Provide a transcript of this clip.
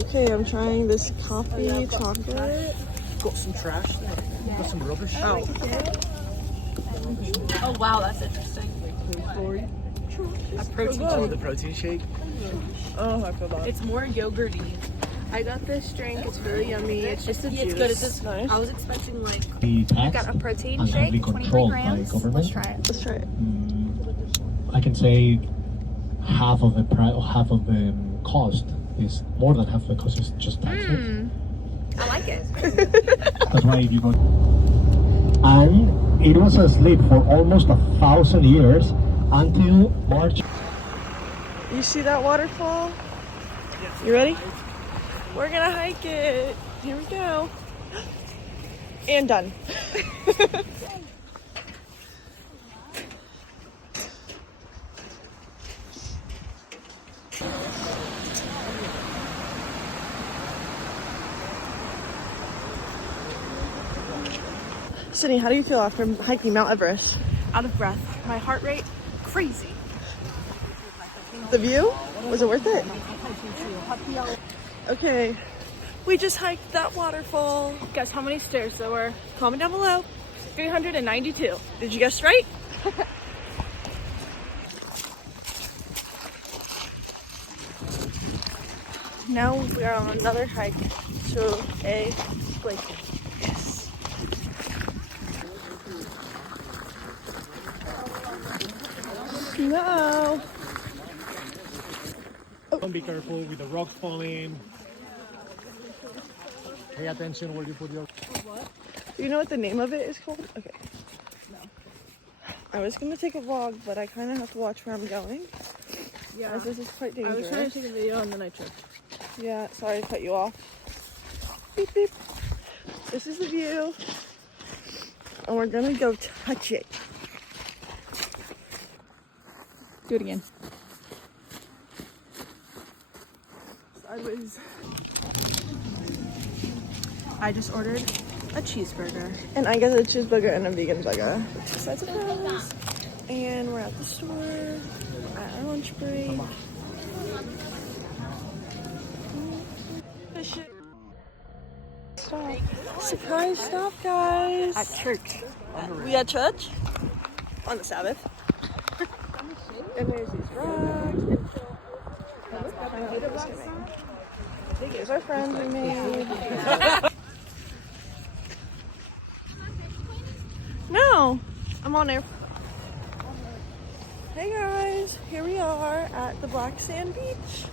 Okay, I'm trying this coffee chocolate. Got some trash there. Got some rubbish. Oh. Oh wow, that's interesting. The protein shake. Oh, I feel bad. It's more yogurty. I got this drink. It's really yummy. It's just a juice. It's good. It's just nice. I was expecting like The I tax got a protein and shake, heavily 23 controlled by grams. government. Let's try it. Let's try it. I can say half of the cost is more than half the cost is just taxes. I like it. That's why if you go, and it was asleep for almost 1,000 years until March. You see that waterfall? You ready? We're gonna hike it. Here we go. And done. Sydney, how do you feel after hiking Mount Everest? out of breath. My heart rate crazy. The view? Was it worth it? Okay, we just hiked that waterfall. Guess how many stairs there were? Comment down below. 392. Did you guess right? Now we are on another hike to a lake. Yes. No. Be careful with the rocks falling. Pay attention where you put your. Do you know what the name of it is called? Okay. No. I was gonna take a vlog, but I kind of have to watch where I'm going. Yeah. As this is quite I dangerous. was trying to take a video and then I tripped. Yeah, sorry to cut you off. Beep beep. This is the view. And we're gonna go touch it. Do it again. Sideways. I just ordered a cheeseburger. And I get a cheeseburger and a vegan burger. Two sides of fries. And we're at the store. At our lunch break. Stop. Surprise stop, guys. At church. We at church? On the Sabbath. And there's these rocks. Here's our friends we made. No, I'm on air. Hey guys, here we are at the Black Sand Beach.